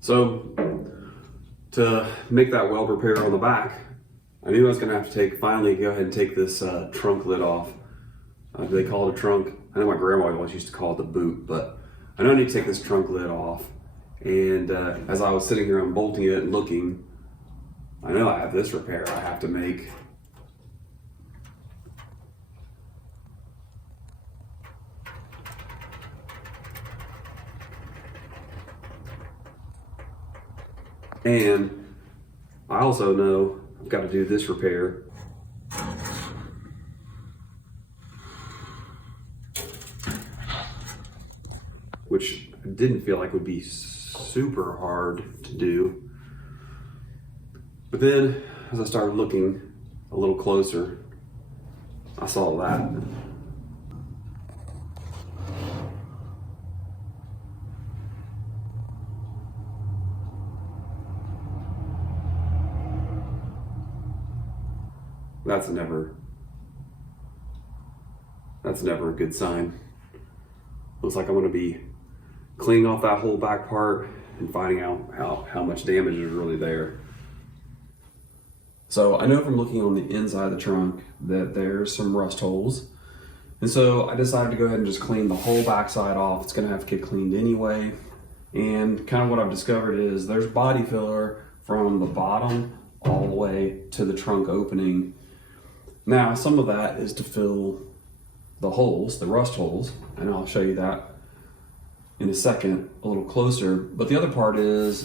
So to make that weld repair on the back, I knew I was going to have to finally go ahead and take this trunk lid off. They call it a trunk. I know my grandma always used to call it the boot, but I know I need to take this trunk lid off. And as I was sitting here unbolting it and looking, I know I have this repair I have to make. And I also know I've got to do this repair. Which I didn't feel like would be super hard to do. But then as I started looking a little closer, I saw that. That's never a good sign. Looks like I'm gonna be cleaning off that whole back part and finding out how much damage is really there. So I know from looking on the inside of the trunk that there's some rust holes. And so I decided to go ahead and just clean the whole backside off. It's gonna have to get cleaned anyway. And kind of what I've discovered is there's body filler from the bottom all the way to the trunk opening. Now, some of that is to fill the holes, the rust holes, and I'll show you that in a second, a little closer. But the other part is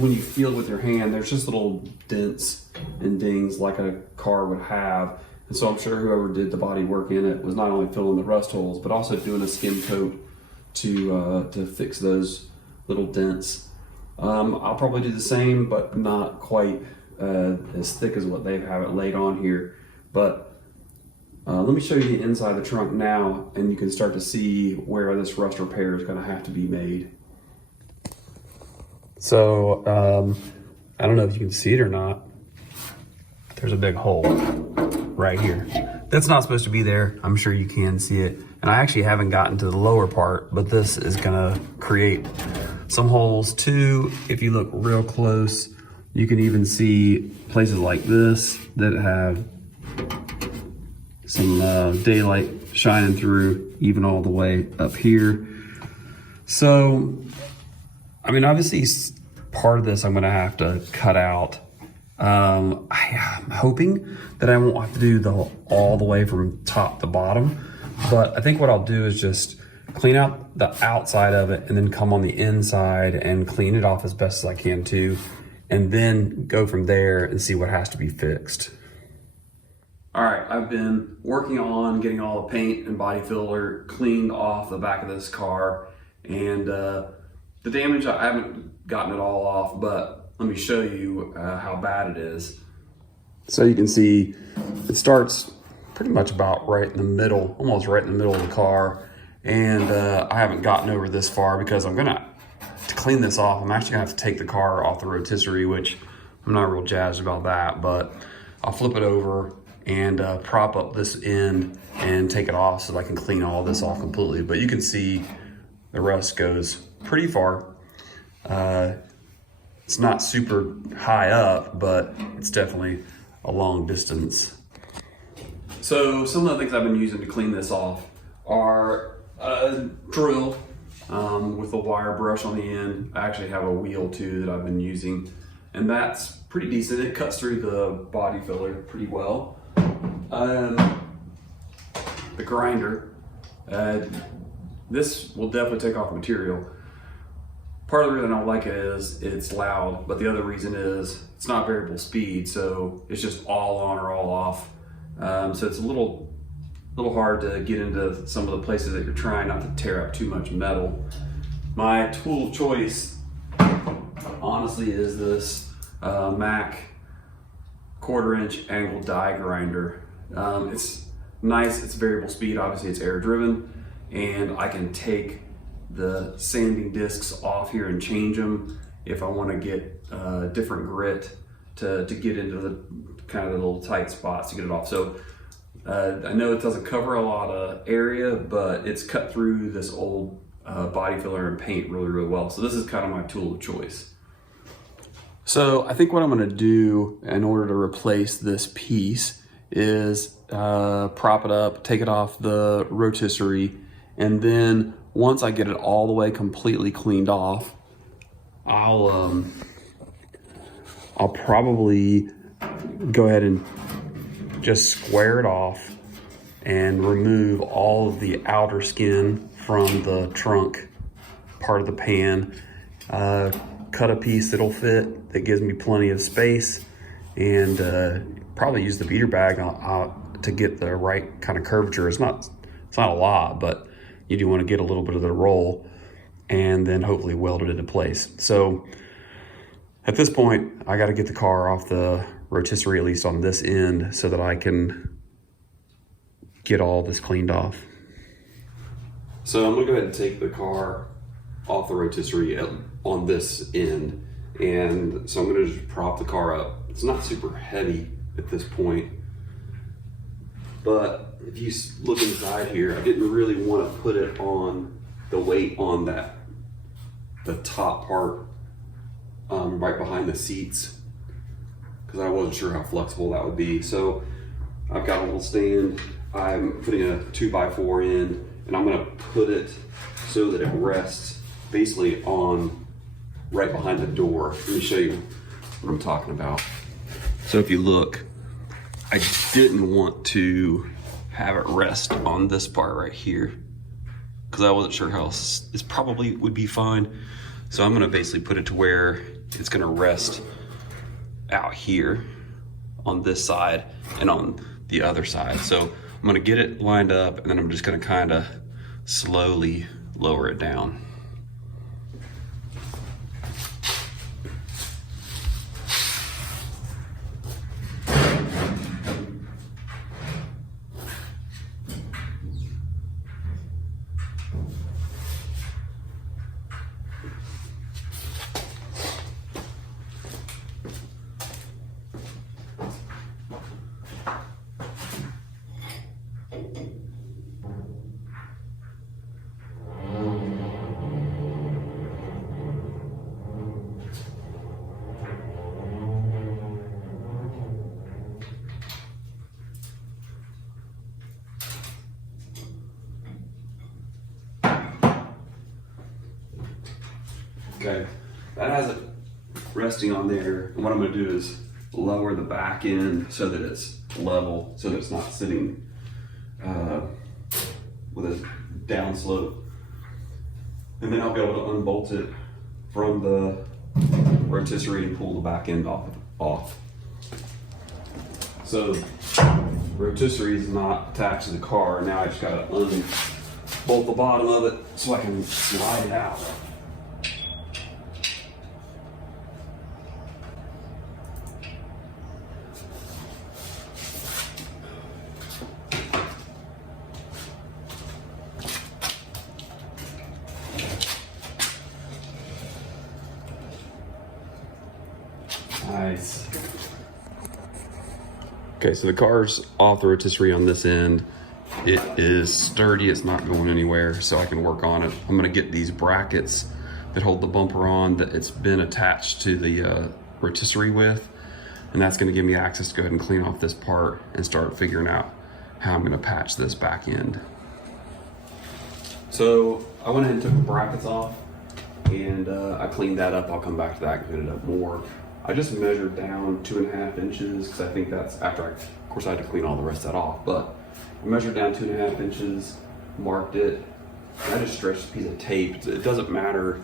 when you feel it with your hand, there's just little dents and dings like a car would have. And so I'm sure whoever did the body work in it was not only filling the rust holes, but also doing a skim coat to fix those little dents. I'll probably do the same, but not quite as thick as what they have it laid on here. But let me show you the inside of the trunk now, and you can start to see where this rust repair is going to have to be made. So I don't know if you can see it or not. There's a big hole right here. That's not supposed to be there. I'm sure you can see it. And I actually haven't gotten to the lower part, but this is going to create some holes too. If you look real close, you can even see places like this that have some daylight shining through, even all the way up here. So, I mean, obviously part of this I'm gonna have to cut out. I'm hoping that I won't have to do all the way from top to bottom, but I think what I'll do is just clean out the outside of it and then come on the inside and clean it off as best as I can too, and then go from there and see what has to be fixed. All right, I've been working on getting all the paint and body filler cleaned off the back of this car, and the damage, I haven't gotten it all off, but let me show you how bad it is. So you can see it starts pretty much about right in the middle, almost right in the middle of the car, and I haven't gotten over this far because to clean this off, I'm actually gonna have to take the car off the rotisserie, which I'm not real jazzed about that, but I'll flip it over and prop up this end and take it off so that I can clean all this off completely. But you can see the rust goes pretty far. It's not super high up, but it's definitely a long distance. So some of the things I've been using to clean this off are a drill with a wire brush on the end. I actually have a wheel too that I've been using, and that's pretty decent. It cuts through the body filler pretty well. The grinder, this will definitely take off material. Part of the reason I don't like it is it's loud, but the other reason is it's not variable speed, so it's just all on or all off. So it's a little hard to get into some of the places that you're trying not to tear up too much metal. My tool of choice, honestly, is this Mac 1/4 inch angle die grinder. It's nice, it's variable speed, obviously it's air driven, and I can take the sanding discs off here and change them if I want to get different grit to get into the kind of the little tight spots to get it off. So I know it doesn't cover a lot of area, but it's cut through this old body filler and paint really well. So this is kind of my tool of choice. So I think what I'm gonna do in order to replace this piece is prop it up, take it off the rotisserie, and then once I get it all the way completely cleaned off, I'll probably go ahead and just square it off and remove all of the outer skin from the trunk part of the pan. Cut a piece that'll fit, that gives me plenty of space, and probably use the beater bag to get the right kind of curvature. It's not a lot, but you do want to get a little bit of the roll, and then hopefully weld it into place. So at this point, I got to get the car off the rotisserie, at least on this end, so that I can get all this cleaned off. So I'm gonna go ahead and take the car off the rotisserie on this end, and so I'm gonna just prop the car up. It's not super heavy at this point, but if you look inside here, I didn't really want to put it on the weight on the top part right behind the seats, because I wasn't sure how flexible that would be. So I've got a little stand. I'm putting a 2x4 in, and I'm gonna put it so that it rests basically on right behind the door. Let me show you what I'm talking about. So if you look, I didn't want to have it rest on this part right here because I wasn't sure how else this probably would be fine. So I'm gonna basically put it to where it's gonna rest out here on this side and on the other side. So I'm gonna get it lined up, and then I'm just gonna kind of slowly lower it down. Okay, that has it resting on there. And what I'm gonna do is lower the back end so that it's level, so that it's not sitting with a down slope. And then I'll be able to unbolt it from the rotisserie and pull the back end off. So rotisserie is not attached to the car. Now I just gotta unbolt the bottom of it so I can slide it out. Nice. Okay, so the car's off the rotisserie on this end. It is sturdy, it's not going anywhere, so I can work on it. I'm gonna get these brackets that hold the bumper on that it's been attached to the rotisserie with, and that's gonna give me access to go ahead and clean off this part and start figuring out how I'm gonna patch this back end. So I went ahead and took the brackets off, and I cleaned that up. I'll come back to that and clean it up more. I just measured down 2.5 inches because I think that's after of course I had to clean all the rest of that off, but I measured down 2.5 inches, marked it, and I just stretched a piece of tape. It doesn't matter,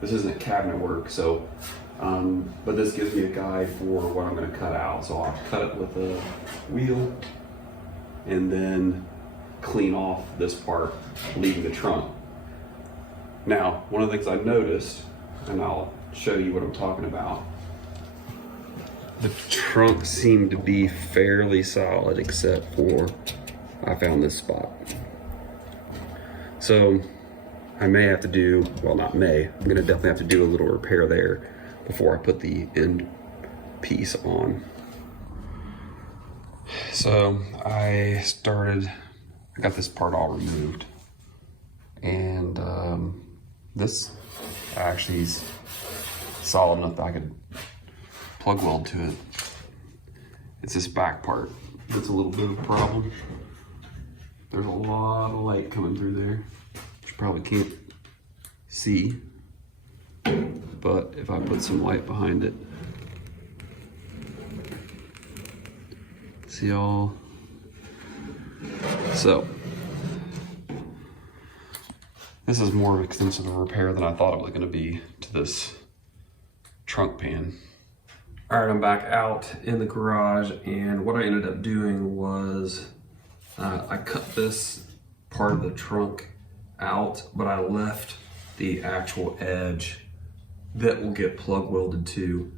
this isn't cabinet work, so, but this gives me a guide for what I'm gonna cut out. So I'll cut it with a wheel and then clean off this part, leaving the trunk. Now, one of the things I noticed, and I'll show you what I'm talking about, the trunk seemed to be fairly solid except for I found this spot. So I may have to do, well not may, I'm gonna definitely have to do a little repair there before I put the end piece on. So I got this part all removed, and this actually is solid enough that I could plug weld to it. It's this back part that's a little bit of a problem. There's a lot of light coming through there, which you probably can't see, but if I put some light behind it, see all? So, this is more extensive a repair than I thought it was gonna be to this trunk pan. All right, I'm back out in the garage, and what I ended up doing was I cut this part of the trunk out, but I left the actual edge that will get plug welded to,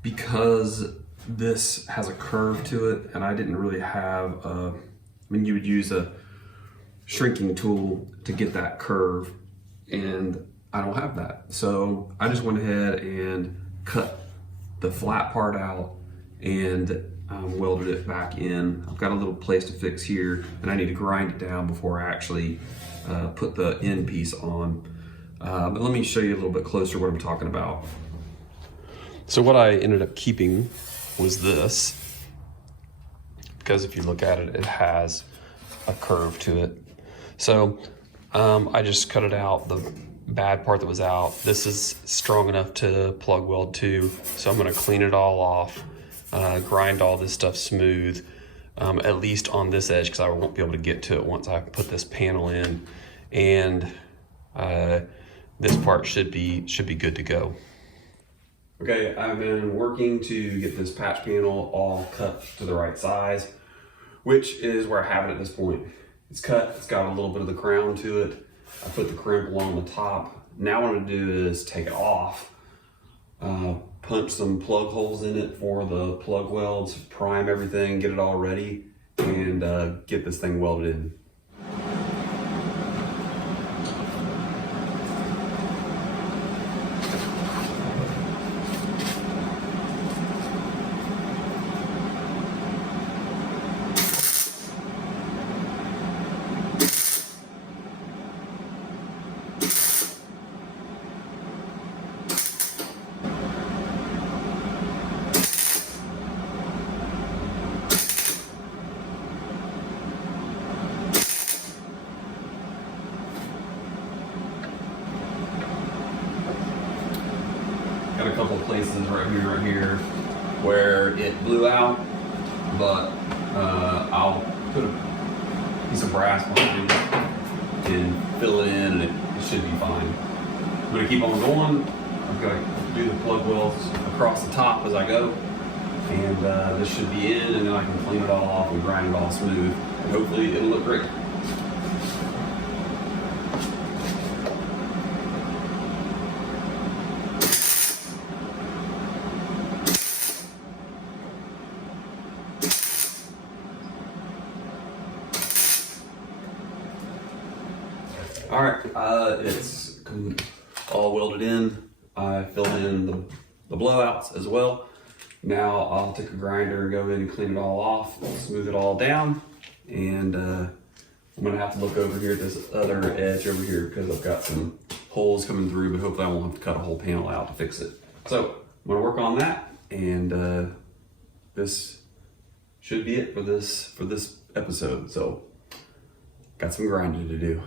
because this has a curve to it, and I didn't really have I mean, you would use a shrinking tool to get that curve, and I don't have that. So I just went ahead and cut the flat part out and welded it back in. I've got a little place to fix here, and I need to grind it down before I actually put the end piece on. But let me show you a little bit closer what I'm talking about. So what I ended up keeping was this, because if you look at it, it has a curve to it. So I just cut it out, the bad part that was out. This is strong enough to plug weld to, so I'm gonna clean it all off, grind all this stuff smooth, at least on this edge, because I won't be able to get to it once I put this panel in, and this part should be good to go. Okay, I've been working to get this patch panel all cut to the right size, which is where I have it at this point. It's cut, it's got a little bit of the crown to it. I put the crimple on the top. Now what I'm gonna do is take it off, punch some plug holes in it for the plug welds, prime everything, get it all ready, and get this thing welded in. Got a couple of places right here where it blew out, but I'll put a piece of brass behind it and fill it in, and it should be fine. I'm gonna keep on going. I'm gonna do the plug welds across the top as I go, and this should be in, and then I can clean it all off and grind it all smooth, and hopefully it'll look great. All right, it's all welded in. I filled in the blowouts as well. Now I'll take a grinder and go in and clean it all off, smooth it all down, and I'm gonna have to look over here at this other edge over here because I've got some holes coming through, but hopefully I won't have to cut a whole panel out to fix it. So I'm gonna work on that, and this should be it for this episode. So got some grinding to do.